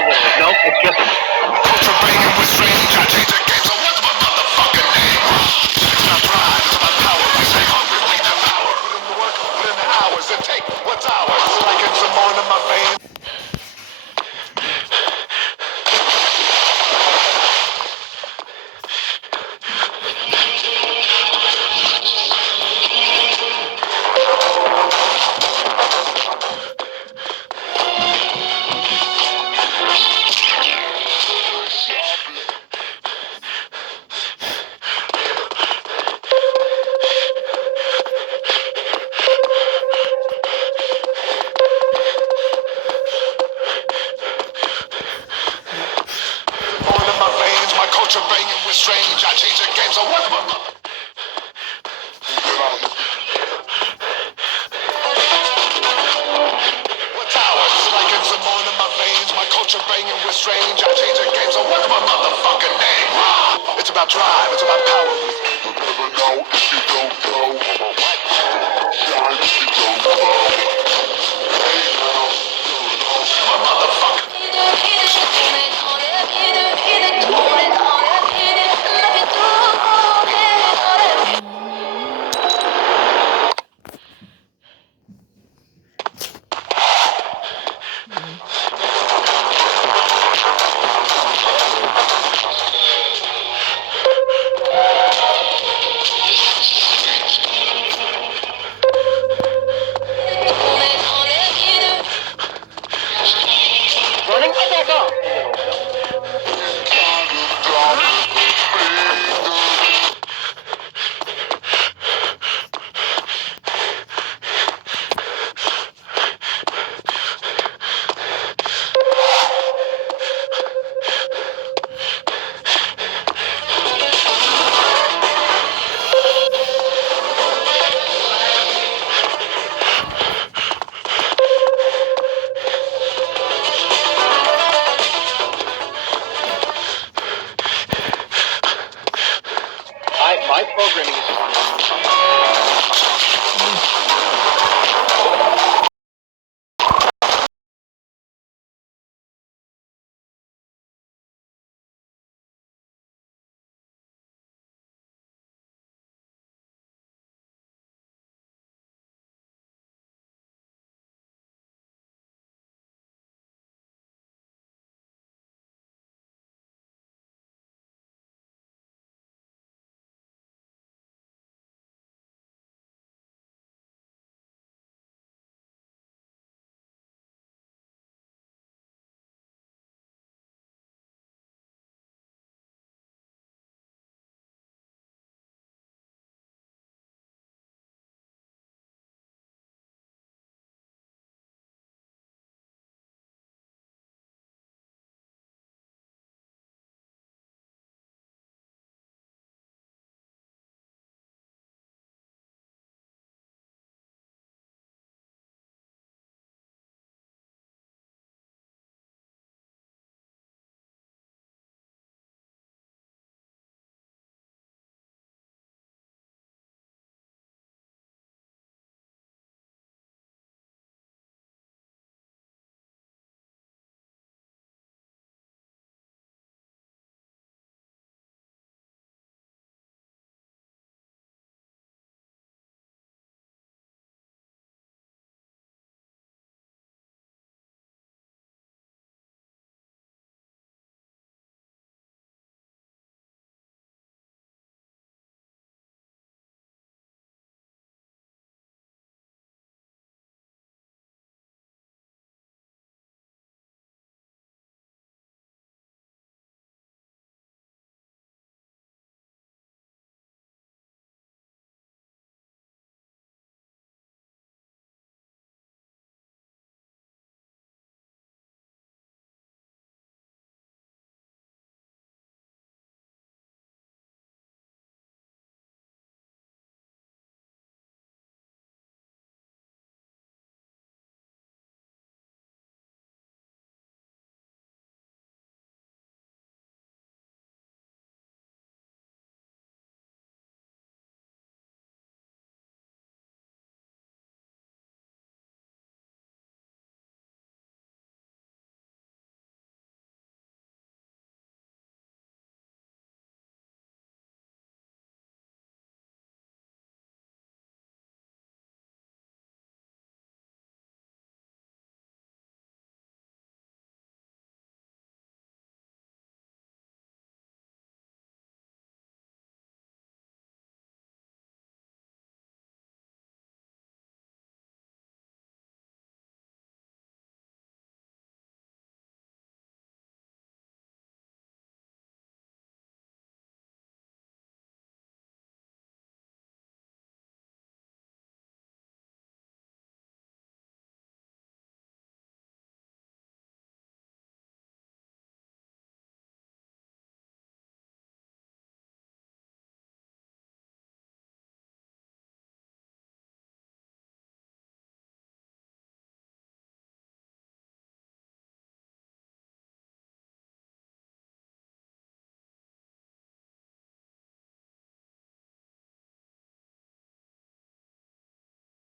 Nope, it's just Culture banging with strange. I change the game, so what's my motherfucking name? It's not pride, it's about power. We say hungry, we devour. Put in the work, put in the hours, and take what's ours. Like in some more in my veins. Born in my veins, my culture banging with strange. I change the game, so what's my mother? What's ours? Like in some more in my veins, my culture banging with strange. I change the game, so what's my motherfucking name? It's about drive, it's about power. You'll never know if you don't know. Shine if you don't know. Hey now, you'll know. My motherfucker. running. Oh, go.